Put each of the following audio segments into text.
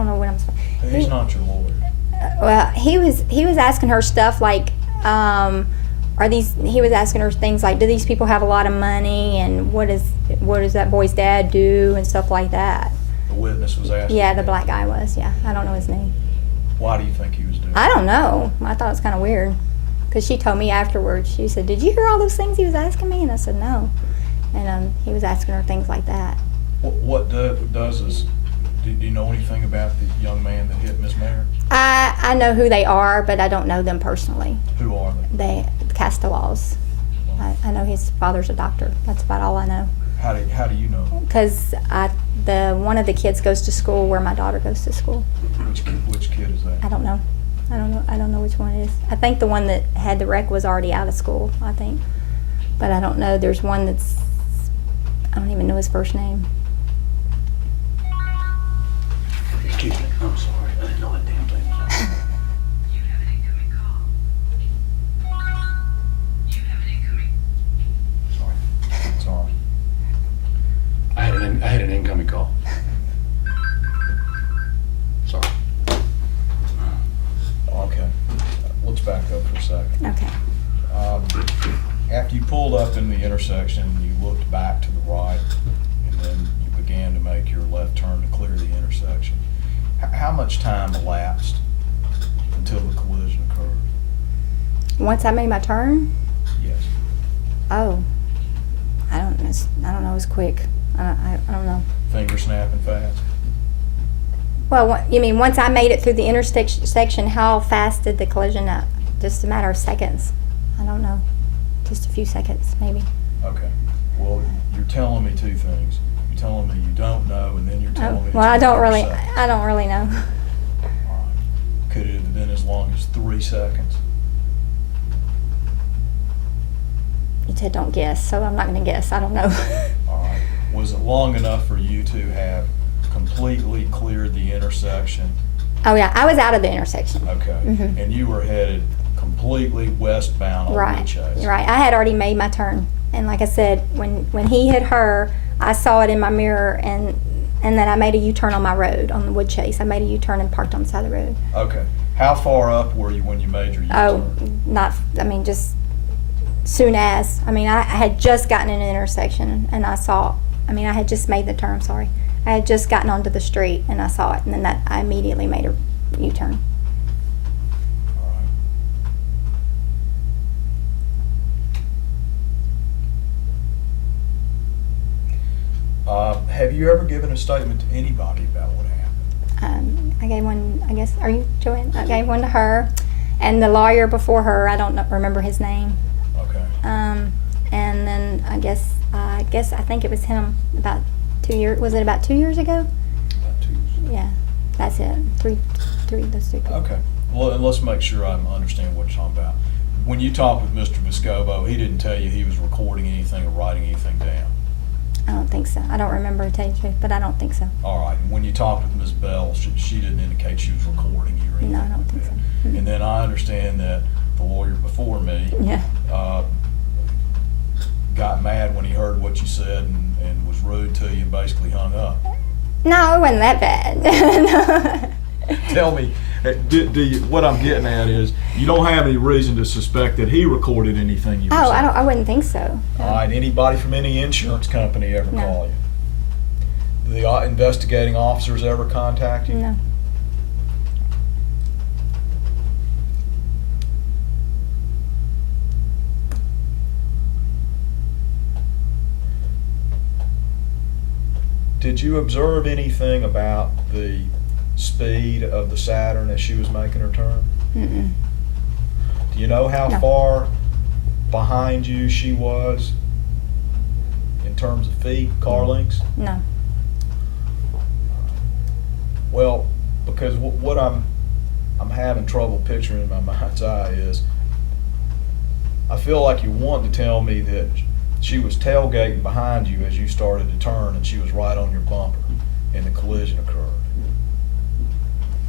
don't know what I'm supposed. He's not your lawyer. Well, he was asking her stuff like, he was asking her things like, do these people have a lot of money, and what does that boy's dad do, and stuff like that. The witness was asking. Yeah, the black guy was. Yeah, I don't know his name. Why do you think he was doing I don't know. I thought it was kind of weird, because she told me afterwards. She said, "Did you hear all those things he was asking me?" And I said, "No." And he was asking her things like that. What does is, do you know anything about the young man that hit Miss Mayer? I know who they are, but I don't know them personally. Who are they? The Castellaws. I know his father's a doctor. That's about all I know. How do you know? Because one of the kids goes to school where my daughter goes to school. Which kid is that? I don't know. I don't know which one it is. I think the one that had the wreck was already out of school, I think. But I don't know. There's one I don't even know his first name. Excuse me, I'm sorry. I didn't know that damn thing was on. You have an incoming call. You have an incoming. Sorry. I had an incoming call. Sorry. Okay. Let's back up for a second. Okay. After you pulled up in the intersection, you looked back to the right, and then you began to make your left turn to clear the intersection. How much time elapsed until the collision occurred? Once I made my turn, Yes. oh, I don't know. It was quick. I don't know. Finger snapping fast? Well, you mean once I made it through the intersection, how fast did the collision up? Just a matter of seconds. I don't know. Just a few seconds, maybe. Okay. Well, you're telling me two things. You're telling me you don't know, and then you're telling me. Well, I it's a don't matter really. of seconds. I don't really know. All right. Could it have been as long as 3 seconds? You said don't guess, so I'm not going to guess. I don't know. All right. Was it long enough for you to have completely cleared the intersection? Oh yeah, I was out of the intersection. Okay. Mhm. And you were headed completely westbound on Right, Woodchase? right. I had already made my turn, and like I said, when he hit her, I saw it in my mirror, and then I made a U-turn on my road on the Woodchase. I made a U-turn and parked on the side of the road. Okay. How far up were you when you made your U-turn? Oh, just soon as. I had just gotten in an intersection, and I had just made the turn, sorry. I had just gotten onto the street, and I saw it, and then I immediately made a U-turn. All right. Have you ever given a statement to anybody about what happened? I gave one, I guess, are you Joanne? I gave one to her, and the lawyer before her, I don't remember his name. Okay. And then I think it was him about 2 years. Was it about 2 years ago? About 2 years. Yeah, that's it. Those three people. Okay. Well, and let's make sure I understand what you're talking about. When you talked with Mr. Vescovo, he didn't tell you he was recording anything or writing anything down? I don't think so. I don't remember, to tell you the truth, but I don't think so. All right. When you talked with Ms. Bell, she didn't indicate she was recording you or anything No, I don't like think that. so. And then I understand that the lawyer before me Yeah. got mad when he heard what you said and was rude to you and basically hung up. No, it wasn't that bad. No. Tell me, what I'm getting at is, you don't have any reason to suspect that he recorded anything you were saying? I wouldn't think so. No. All right, anybody from any insurance company ever No. call you? The investigating officers ever contact you? No. Did you observe anything about the speed of the Saturn as she was making her turn? Mm-mm. Do you know how No. far behind you she was in terms of feet, car lengths? No. Well, because what I'm having trouble picturing in my mind's eye is, I feel like you want to tell me that she was tailgating behind you as you started to turn, and she was right on your bumper, and the collision occurred.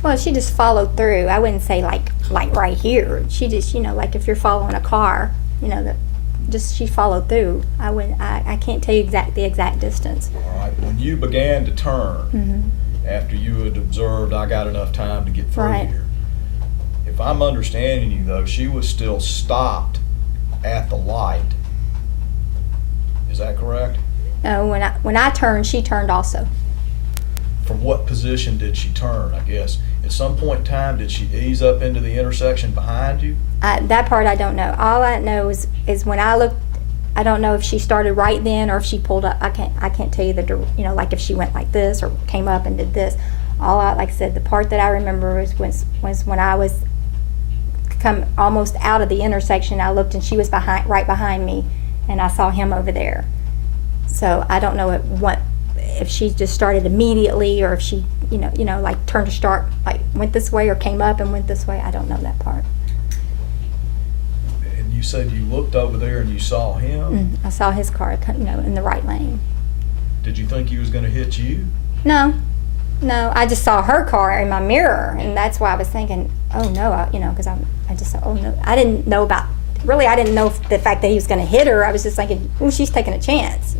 Well, she just followed through. I wouldn't say like right here. She just, like if you're following a car, she followed through. I can't tell you the exact distance. All right. When you began to turn, Mm-hmm. after you had observed, I got enough time to get through Right. here. If I'm understanding you though, she was still stopped at the light. Is that correct? No, when I turned, she turned also. From what position did she turn, I guess? At some point in time, did she ease up into the intersection behind you? That part I don't know. All I know is when I looked, I don't know if she started right then or if she pulled up. I can't tell you like if she went like this or came up and did this. Like I said, the part that I remember was when I was come almost out of the intersection. I looked and she was right behind me, and I saw him over there. So I don't know if she just started immediately or if she like turned to start, like went this way or came up and went this way. I don't know that part. And you said you looked over there and you saw him? I saw his car, in the right lane. Did you think he was gonna hit you? No, I just saw her car in my mirror, and that's why I was thinking, oh no, because I just thought, oh no, I didn't know the fact that he was going to hit her. I was just thinking, oh, she's taking a chance,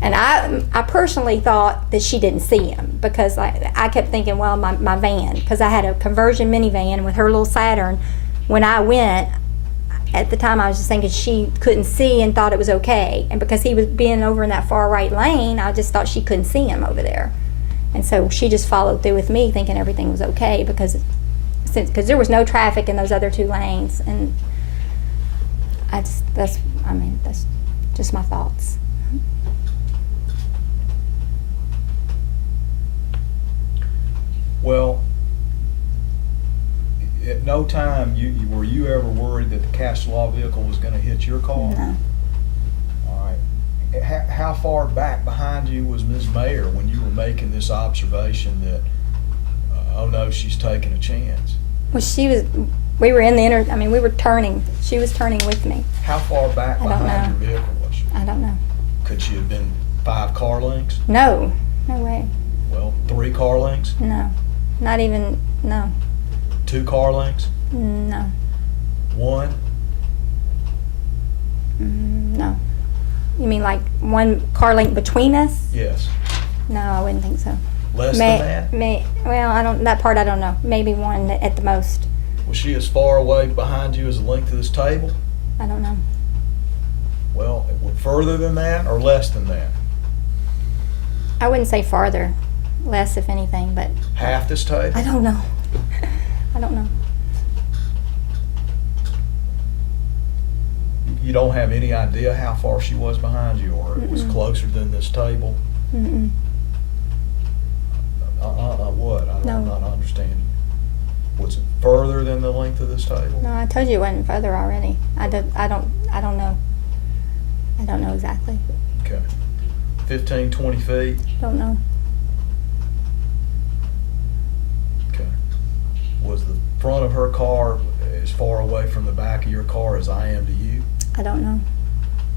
And I personally thought that she didn't see him because I kept thinking, well, my van, because I had a conversion minivan with her little Saturn. When I went, at the time I was just thinking she couldn't see and thought it was okay. And because he was being over in that far right lane, I just thought she couldn't see him over there. And so she just followed through with me thinking everything was okay because there was no traffic in those other two lanes. And that's just my thoughts. Well, at no time were you ever worried that the Castlelaw vehicle was going to hit your car? No. All right. How far back behind you was Ms. Mayer when you were making this observation that, oh no, she's taking a chance? Well, we were in the we were turning. She was turning with me. How far back I don't behind know. your vehicle was she? I don't know. Could she have been 5 car lengths? No way. Well, 3 car lengths? No, not even, no. 2 car lengths? No. 1? No. You mean like 1 car length between us? Yes. No, I wouldn't think so. Less than that? Well, that part I don't know. Maybe 1 at the most. Was she as far away behind you as the length of this table? I don't know. Well, further than that or less than that? I wouldn't say farther, less if anything, but Half this table? I don't know. I don't know. You don't have any idea how far she was behind you, or it was Mm-mm. closer than this table? Mm-mm. What? I'm No. not understanding. Was it further than the length of this table? No, I told you it wasn't further already. I don't know. I don't know exactly. Okay. 15, 20 feet? Don't know. Okay. Was the front of her car as far away from the back of your car as I am to you? I don't know.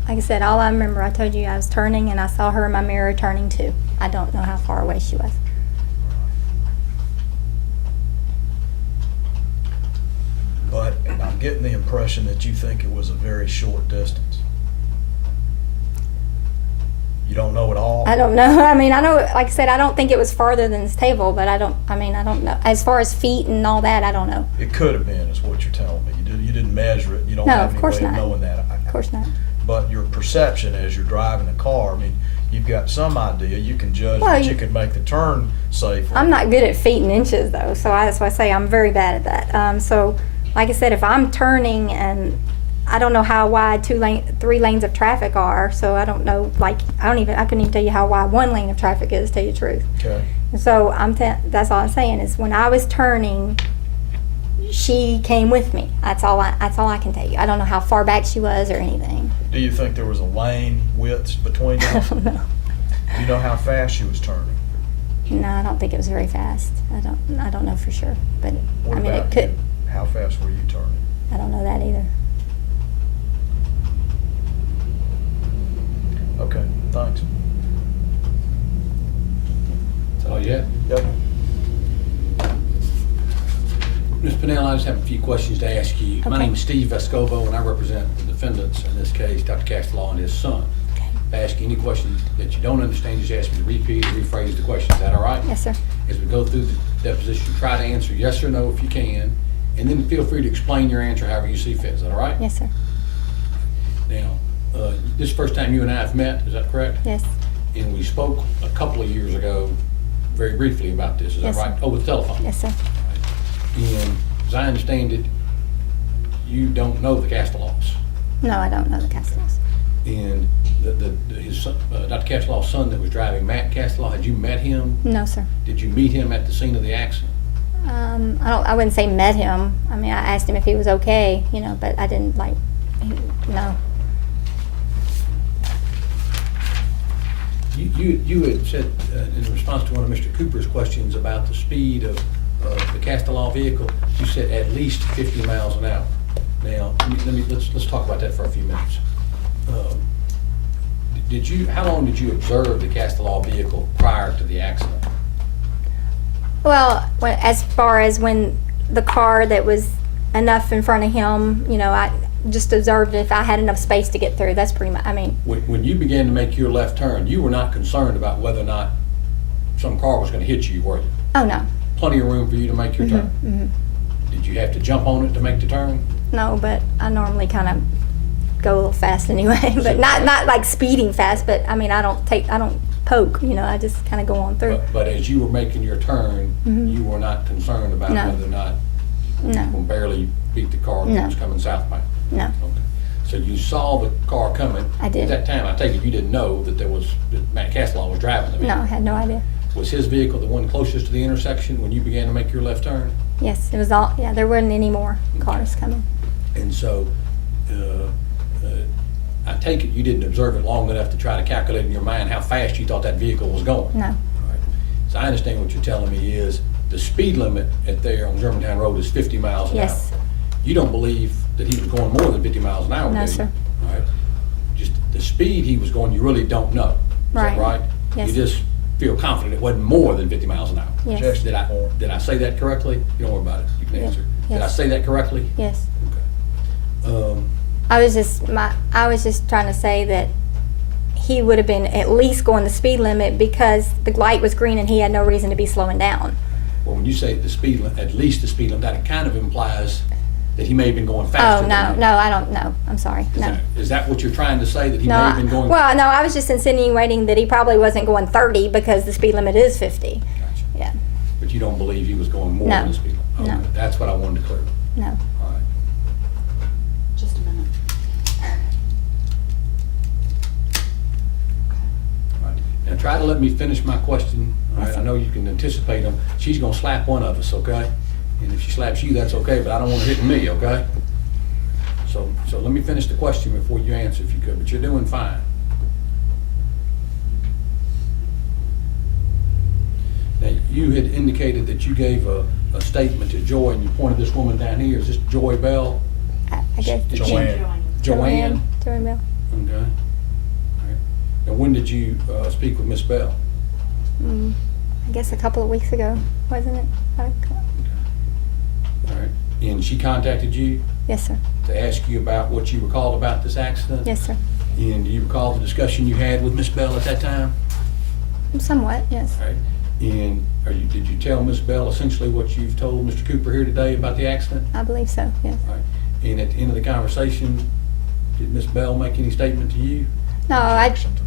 Like I said, all I remember, I told you I was turning and I saw her in my mirror turning too. I don't know how far away she was. But I'm getting the impression that you think it was a very short distance. You don't know at all? I don't know. I know, like I said, I don't think it was farther than this table, but I don't know. As far as feet and all that, I don't know. It could have been, is what you're telling me. You didn't measure it. You don't No, have of any course way of not. knowing that. Of course not. But your perception as you're driving the car, you've got some idea. You can judge Well, that you can make the turn safely. I'm not good at feet and inches though, so that's why I say I'm very bad at that. So, like I said, if I'm turning and I don't know how wide 3 lanes of traffic are, so I don't know. I couldn't even tell you how wide 1 lane of traffic is. To tell you the truth. Okay. So that's all I'm saying is when I was turning, she came with me. That's all I can tell you. I don't know how far back she was or anything. Do you think there was a lane width between I them? don't know. Do you know how fast she was turning? No, I don't think it was very fast. I don't know for sure, but What it about could. you? How fast were you turning? I don't know that either. Okay, thanks. That's all you have? Yep. Ms. Pannell, I just have a few questions to ask you. My Okay. name is Steve Vescovo, and I represent the defendants in this case, Dr. Castlellaw and his son. Okay. If I ask you any questions that you don't understand, just ask me to repeat or rephrase the question. Is that all right? Yes, sir. As we go through the deposition, try to answer yes or no if you can, and then feel free to explain your answer however you see fit. Is that all right? Yes, sir. Now, this is the first time you and I have met, is that correct? Yes. And we spoke a couple of years ago, very briefly about this, is that Yes, right? sir. Over the telephone? Yes, sir. And as I understand it, you don't know the Castelofs. No, I don't know the Castells. And his son, Dr. Castelof's son that was driving, Matt Casteloff, had you met him? No, sir. Did you meet him at the scene of the accident? I wouldn't say met him. I mean, I asked him if he was okay, but I didn't no. You had said, in response to one of Mr. Cooper's questions about the speed of the Casteloff vehicle, you said at least 50 miles an hour. Now, let's talk about that for a few minutes. How long did you observe the Casteloff vehicle prior to the accident? Well, as far as when the car that was enough in front of him, I just observed if I had enough space to get through. That's pretty much, When you began to make your left turn, you were not concerned about whether or not some car was going to hit you, were you? oh, no. Plenty of room for you to make your turn. Did you have to jump on it to make the turn? No, but I normally kind of go a little fast anyway, but not like speeding fast, but I don't poke, I just kind of go on through. But as you were making your turn, you were not concerned about No. whether or not you No. can barely beat the car that No. was coming southbound? No. Okay. So you saw the car coming. I did. At that time, I take it you didn't know that that Matt Casteloff was driving the vehicle? No, I had no idea. Was his vehicle the one closest to the intersection when you began to make your left turn? Yes, it was all, there weren't any more cars coming. And so, I take it you didn't observe it long enough to try to calculate in your mind how fast you thought that vehicle was going? No. All right. So I understand what you're telling me is the speed limit there on Germantown Road is 50 miles an Yes. hour. You don't believe that he was going more than 50 miles an hour, do No, you? sir. All right. Just the speed he was going, you really don't know. Is Right. that right? Yes. You just feel confident it wasn't more than 50 miles an hour. Yes. Objection. Did I say that correctly? You don't worry about it. You can Yeah. answer. Did I Yes. say that correctly? Yes. Okay. I was just trying to say that he would have been at least going the speed limit because the light was green and he had no reason to be slowing down. Well, when you say the speed limit, at least the speed limit, that kind of implies that he may have been going faster. Oh, no, I don't know. I'm sorry. No. Is that what you're trying to say, that he may No, have been going? well, no, I was just insinuating that he probably wasn't going 30 because the speed limit is 50. Gotcha. Yeah. But you don't believe he was going more No. than the speed limit? No. Okay, that's what I wanted to clear. No. All right. Just a minute. All right. Now try to let me finish my question. All right, Yes, I sir. know you can anticipate them. She's gonna slap one of us, okay? And if she slaps you, that's okay, but I don't want her hitting me, okay? So let me finish the question before you answer if you could, but you're doing fine. Now, you had indicated that you gave a statement to Joy, and you pointed this woman down here. Is this Joy Bell? I guess. Did she- Joanne. Joanne? Joanne Bell. Okay. All right. Now, when did you speak with Miss Bell? I guess a couple of weeks ago, wasn't it? All right. And she contacted you Yes, sir. to ask you about what you recalled about this accident? Yes, sir. And do you recall the discussion you had with Miss Bell at that time? Somewhat, yes. All right. And did you tell Miss Bell essentially what you've told Mr. Cooper here today about the accident? I believe so, yes. All right. And at the end of the conversation, did Miss Bell make any statement to you? No, Objection to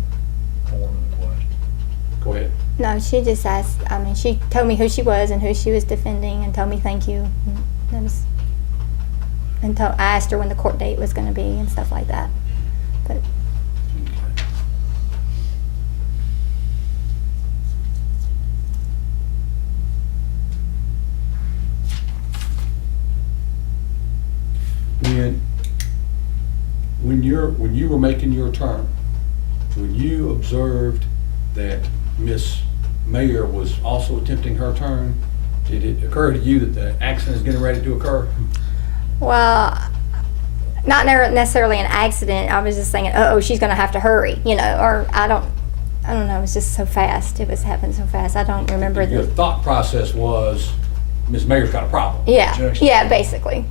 the form of the question. Go ahead. No, she just asked, she told me who she was and who she was defending and told me thank you. I asked her when the court date was going to be and stuff like that. But When you were making your turn, when you observed that Miss Mayer was also attempting her turn, did it occur to you that the accident is getting ready to occur? well, not necessarily an accident. I was just thinking, oh, she's going to have to hurry, or I don't know. It was just so fast. It was happening so fast. I don't remember Your the. thought process was, Miss Mayer's got a problem. Yeah, Objection. yeah, basically,